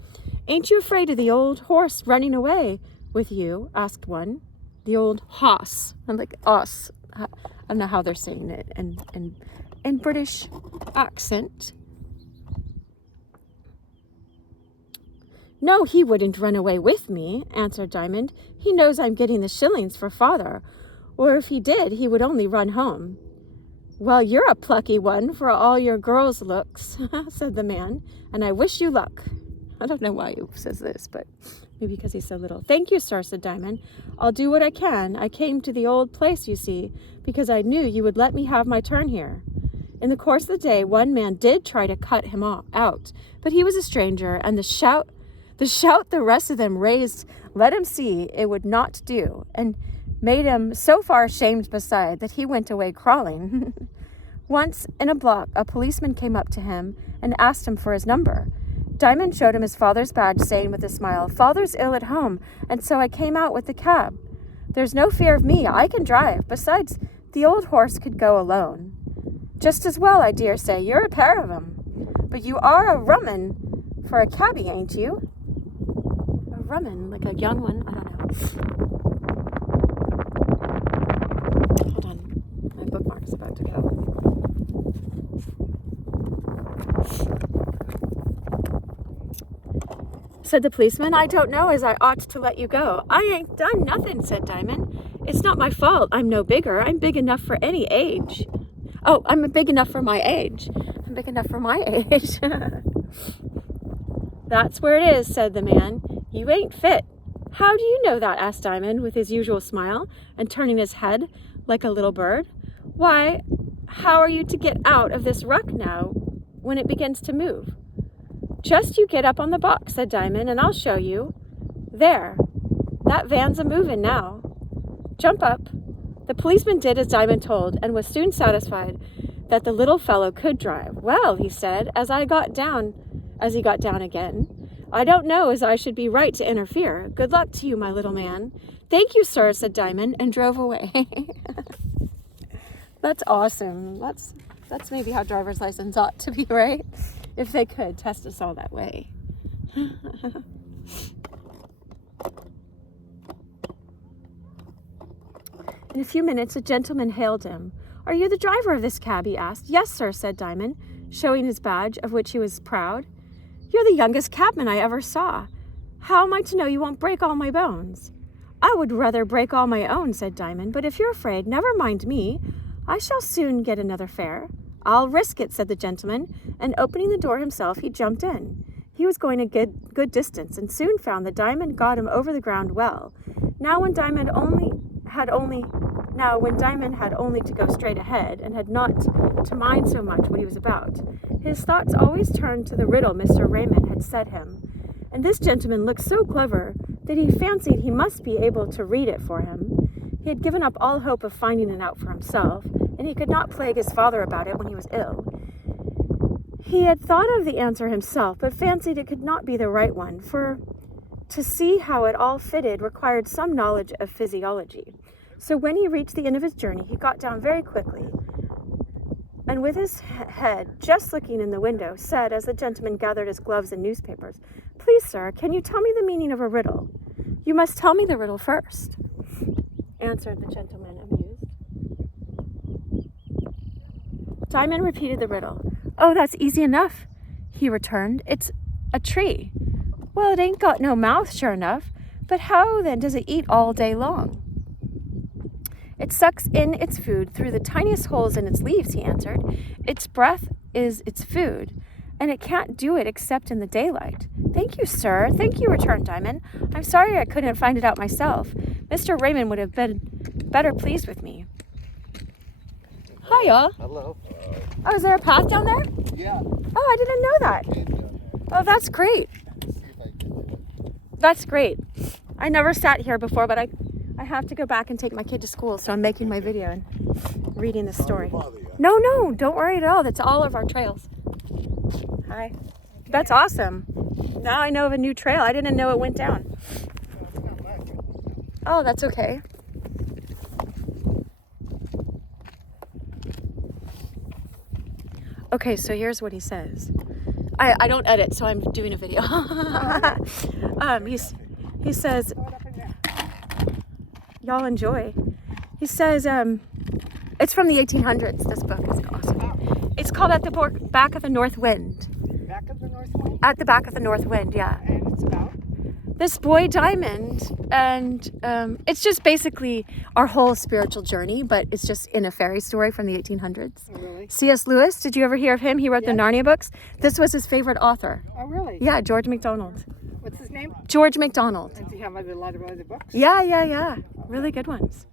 "Ain't you afraid of the old horse running away with you?" asked one. The old hoss, and like us. I don't know how they're saying it in British accent. "No, he wouldn't run away with me," answered Diamond. "He knows I'm getting the shillings for father, or if he did, he would only run home." "Well, you're a plucky one for all your girl's looks," said the man, "and I wish you luck." I don't know why he says this, but maybe because he's so little. "Thank you, sir," said Diamond. "I'll do what I can. I came to the old place, you see, because I knew you would let me have my turn here." In the course of the day, one man did try to cut him out, but he was a stranger, and the shout the rest of them raised let him see it would not do, and made him so far ashamed beside that he went away crawling. Once in a block, a policeman came up to him and asked him for his number. Diamond showed him his father's badge, saying with a smile, "Father's ill at home, and so I came out with the cab. There's no fear of me. I can drive. Besides, the old horse could go alone." "Just as well, I dare say. You're a pair of 'em. But you are a rum 'un for a cabby, ain't you?" A rum 'un, like a young one? I don't know. Hold on. My bookmark's about to go. Said the policeman. "I don't know as I ought to let you go." "I ain't done nothing," said Diamond. "It's not my fault. I'm no bigger. I'm big enough for any age." "Oh, I'm big enough for my age. I'm big enough for my age." "That's where it is," said the man. "You ain't fit." "How do you know that?" asked Diamond with his usual smile and turning his head like a little bird. "Why, how are you to get out of this ruck now when it begins to move?" "Just you get up on the box," said Diamond, "and I'll show you. There, that van's a-moving now. Jump up." The policeman did as Diamond told, and was soon satisfied that the little fellow could drive. "Well," he said, as he got down again, "I don't know as I should be right to interfere. Good luck to you, my little man." "Thank you, sir," said Diamond, and drove away. That's awesome. That's maybe how driver's license ought to be, right? If they could test us all that way. In a few minutes, a gentleman hailed him. "Are you the driver of this cab?" he asked. "Yes, sir," said Diamond, showing his badge, of which he was proud. "You're the youngest cabman I ever saw. How am I to know you won't break all my bones?" "I would rather break all my own," said Diamond, "but if you're afraid, never mind me. I shall soon get another fare." "I'll risk it," said the gentleman, and opening the door himself, he jumped in. He was going a good distance, and soon found that Diamond got him over the ground well. Now when Diamond had only to go straight ahead, and had not to mind so much what he was about, his thoughts always turned to the riddle Mr. Raymond had set him. And this gentleman looked so clever that he fancied he must be able to read it for him. He had given up all hope of finding it out for himself, and he could not plague his father about it when he was ill. He had thought of the answer himself, but fancied it could not be the right one, for to see how it all fitted required some knowledge of physiology. So when he reached the end of his journey, he got down very quickly, and with his head just looking in the window, said, as the gentleman gathered his gloves and newspapers, "Please, sir, can you tell me the meaning of a riddle?" "You must tell me the riddle first," answered the gentleman, amused. Diamond repeated the riddle. "Oh, that's easy enough," he returned. "It's a tree." Well, it ain't got no mouth, sure enough. But how then does it eat all day long? It sucks in its food through the tiniest holes in its leaves, he answered. Its breath is its food, and it can't do it except in the daylight. Thank you, sir. Thank you, returned Diamond. I'm sorry I couldn't find it out myself. Mr. Raymond would have been better pleased with me. Hi, y'all. Hello. Oh, is there a path down there? Yeah. Oh, I didn't know that. Oh, that's great. That's great. I never sat here before, but I have to go back and take my kid to school, so I'm making my video and reading the story. No, don't worry at all. That's all of our trails. Hi. That's awesome. Now I know of a new trail. I didn't know it went down. Oh, that's okay. Okay, so here's what he says. I don't edit, so I'm doing a video. He says, y'all enjoy. He says, it's from the 1800s. This book is awesome. It's called At the Back of the North Wind. Back of the North Wind? At the Back of the North Wind, yeah. And it's about? This boy Diamond, and it's just basically our whole spiritual journey, but it's just in a fairy story from the 1800s. Oh, really? C.S. Lewis, did you ever hear of him? He wrote the Narnia books. This was his favorite author. Oh, really? Yeah, George MacDonald. What's his name? George MacDonald. Does he have a lot of other books? Yeah. Really good ones.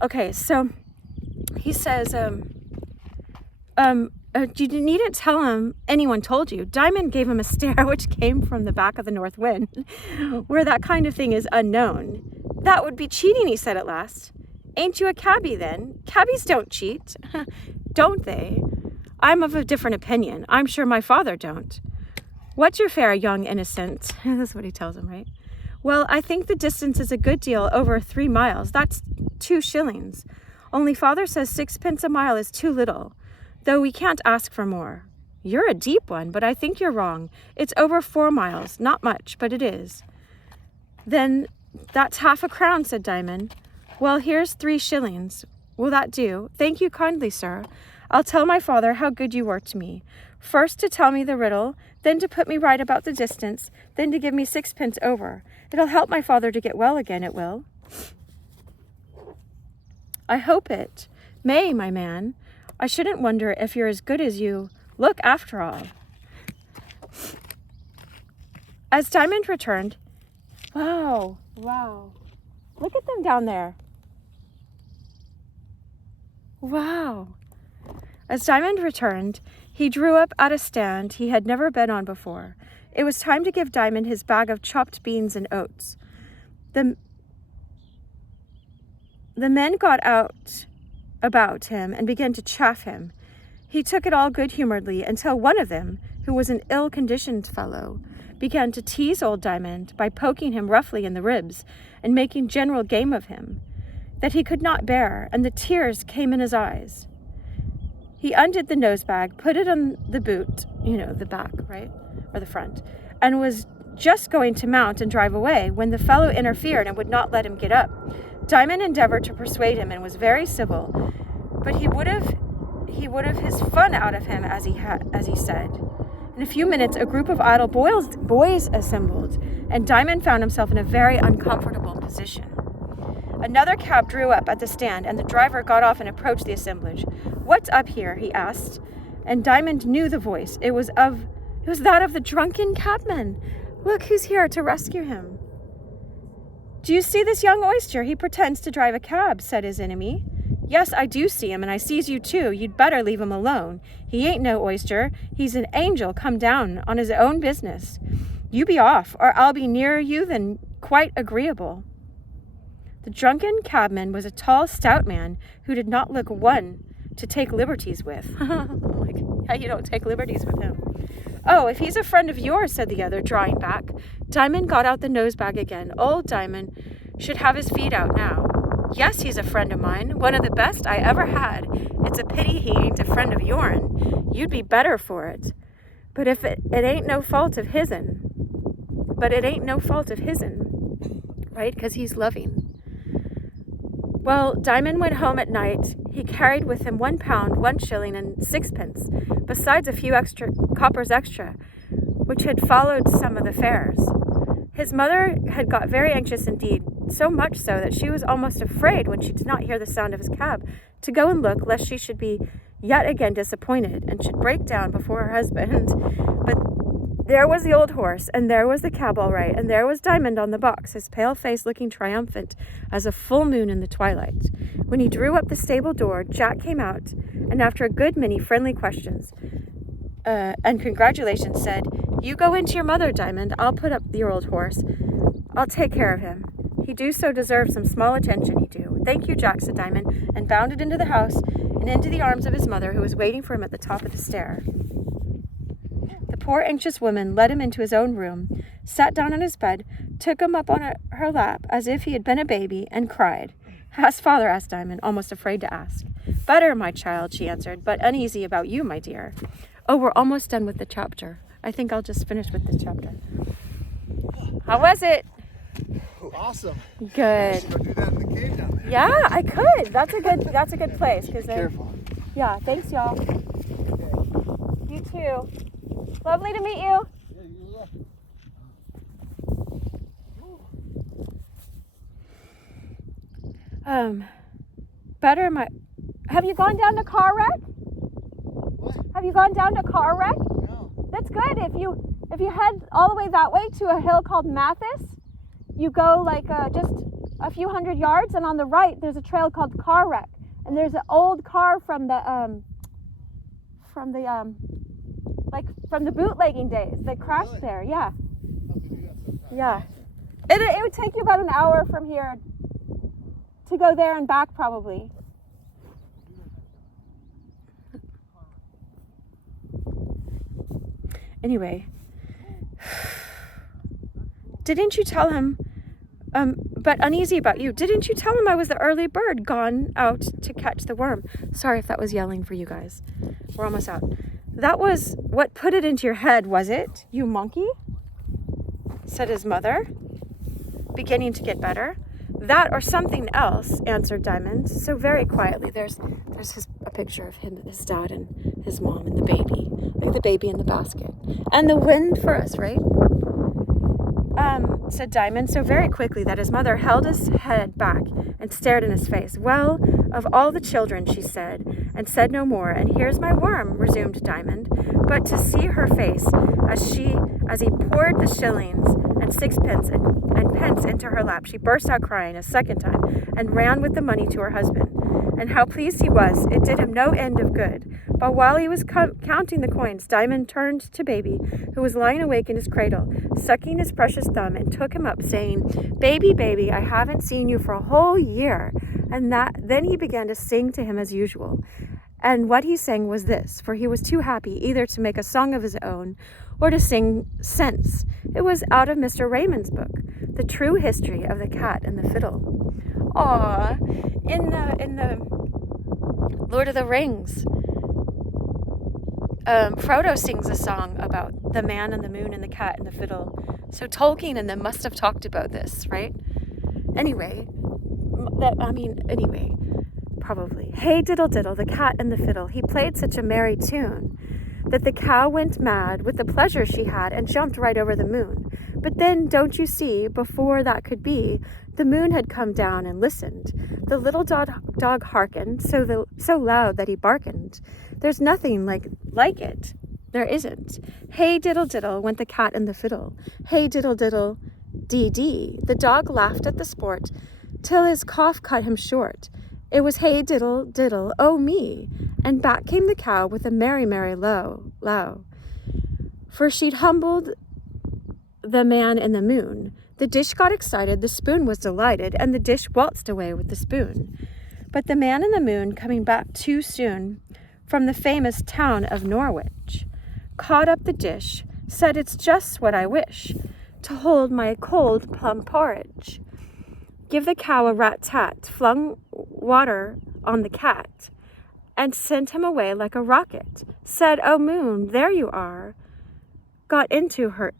Okay, so he says, you needn't tell him anyone told you. Diamond gave him a stare which came from the back of the north wind, where that kind of thing is unknown. That would be cheating, he said at last. Ain't you a cabbie then? Cabbies don't cheat. Don't they? I'm of a different opinion. I'm sure my father don't. What's your fare, young innocent? That's what he tells him, right? Well, I think the distance is a good deal over 3 miles. That's 2 shillings. Only father says 6 pence a mile is too little, though we can't ask for more. You're a deep one, but I think you're wrong. It's over 4 miles. Not much, but it is. Then that's half a crown, said Diamond. Well, here's 3 shillings. Will that do? Thank you kindly, sir. I'll tell my father how good you were to me. First to tell me the riddle, then to put me right about the distance, then to give me 6 pence over. It'll help my father to get well again, it will. I hope it may, my man. I shouldn't wonder if you're as good as you look after all. As Diamond returned, wow. Look at them down there. Wow. As Diamond returned, he drew up at a stand he had never been on before. It was time to give Diamond his bag of chopped beans and oats. The men got out about him and began to chaff him. He took it all good-humoredly until one of them, who was an ill-conditioned fellow, began to tease old Diamond by poking him roughly in the ribs and making general game of him, that he could not bear, and the tears came in his eyes. He undid the nosebag, put it on the boot, the back, right, or the front, and was just going to mount and drive away when the fellow interfered and would not let him get up. Diamond endeavored to persuade him and was very civil, but he would have his fun out of him, as he said. In a few minutes, a group of idle boys assembled, and Diamond found himself in a very uncomfortable position. Another cab drew up at the stand, and the driver got off and approached the assemblage. "What's up here?" he asked, and Diamond knew the voice. It was that of the drunken cabman. Look who's here to rescue him. "Do you see this young oyster? He pretends to drive a cab," said his enemy. "Yes, I do see him, and I sees you too. You'd better leave him alone. He ain't no oyster. He's an angel come down on his own business. You be off, or I'll be nearer you than quite agreeable." The drunken cabman was a tall, stout man who did not look one to take liberties with. Yeah, you don't take liberties with him. "Oh, if he's a friend of yours," said the other, drawing back. Diamond got out the nosebag again. Old Diamond should have his feet out now. "Yes, he's a friend of mine, one of the best I ever had. It's a pity he ain't a friend of yourn. You'd be better for it. But if it ain't no fault of his'n. Right? Because he's loving. Well, Diamond went home at night. He carried with him 1 pound, 1 shilling, and 6 pence, besides a few coppers extra, which had followed some of the fares. His mother had got very anxious indeed, so much so that she was almost afraid when she did not hear the sound of his cab to go and look, lest she should be yet again disappointed and should break down before her husband. But there was the old horse, and there was the cab all right, and there was Diamond on the box, his pale face looking triumphant as a full moon in the twilight. When he drew up the stable door, Jack came out, and after a good many friendly questions and congratulations, said, "You go into your mother, Diamond. I'll put up your old horse. I'll take care of him. He do so deserve some small attention, he do." "Thank you, Jack," said Diamond, and bounded into the house and into the arms of his mother, who was waiting for him at the top of the stair. The poor anxious woman led him into his own room, sat down on his bed, took him up on her lap as if he had been a baby, and cried. "Has father?" asked Diamond, almost afraid to ask. "Better, my child," she answered, "but uneasy about you, my dear." Oh, we're almost done with the chapter. I think I'll just finish with this chapter. How was it? Awesome. Good. I should go do that in the cave down there. Yeah, I could. That's a good place. Be careful. Yeah, thanks, y'all. You too. Lovely to meet you. Better my. Have you gone down to car wreck? What? Have you gone down to car wreck? No. That's good. If you head all the way that way to a hill called Mathis, you go like just a few hundred yards, and on the right there's a trail called Car Wreck, and there's an old car from the bootlegging days that crashed Really? there. Yeah, I'll do that sometime. yeah. It would take you about an hour from here to go there and back probably. Anyway, didn't you tell him, but uneasy about you, didn't you tell him I was the early bird gone out to catch the worm? Sorry if that was yelling for you guys. We're almost out. That was what put it into your head, was it, you monkey? Said his mother, beginning to get better. That or something else, answered Diamond, so very quietly. There's a picture of him, his dad and his mom and the baby. Like the baby in the basket. And the wind for us, right? Said Diamond so very quickly that his mother held his head back and stared in his face. "Well, of all the children," she said, and said no more. "And here's my worm," resumed Diamond. But to see her face as he poured the shillings and sixpence and pence into her lap, she burst out crying a second time and ran with the money to her husband. And how pleased he was! It did him no end of good. But while he was counting the coins, Diamond turned to Baby, who was lying awake in his cradle, sucking his precious thumb, and took him up, saying, "Baby, baby, I haven't seen you for a whole year." And then he began to sing to him as usual. And what he sang was this, for he was too happy either to make a song of his own or to sing sense. It was out of Mr. Raymond's book, The True History of the Cat and the Fiddle. Aw, in the Lord of the Rings, Frodo sings a song about the man and the moon and the cat and the fiddle. So Tolkien and them must have talked about this, right? Anyway, probably. "Hey, diddle, diddle, the cat and the fiddle. He played such a merry tune that the cow went mad with the pleasure she had and jumped right over the moon. But then, don't you see, before that could be, the moon had come down and listened. The little dog hearkened so loud that he barkened. There's nothing like it. There isn't. Hey, diddle, diddle, went the cat and the fiddle. Hey, diddle, diddle, dee, dee. The dog laughed at the sport till his cough cut him short. It was hey, diddle, diddle, oh me. And back came the cow with a merry, merry low. For she'd humbled the man in the moon. The dish got excited, the spoon was delighted, and the dish waltzed away with the spoon. But the man in the moon, coming back too soon from the famous town of Norwich, caught up the dish, said, "It's just what I wish, to hold my cold plum porridge." Give the cow a rat-tat, flung water on the cat, and sent him away like a rocket. Said, "Oh moon, there you are," got into her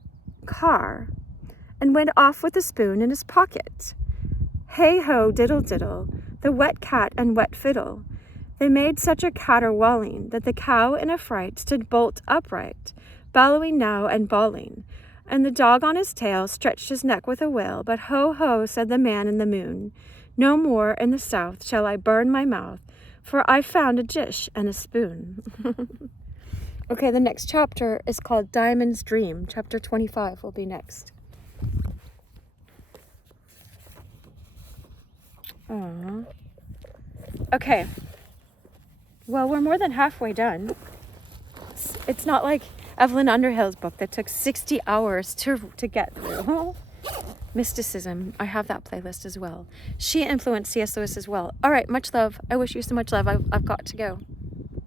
car, and went off with the spoon in his pocket. Hey ho, diddle, diddle, the wet cat and wet fiddle. They made such a caterwauling that the cow in a fright stood bolt upright, bellowing now and bawling. And the dog on his tail stretched his neck with a will, but ho, ho, said the man in the moon, no more in the south shall I burn my mouth, for I found a dish and a spoon. Okay, the next chapter is called Diamond's Dream. Chapter 25 will be next. Aww. Okay. Well, we're more than halfway done. It's not like Evelyn Underhill's book that took 60 hours to get through. Mysticism. I have that playlist as well. She influenced C.S. Lewis as well. All right, much love. I wish you so much love. I've got to go.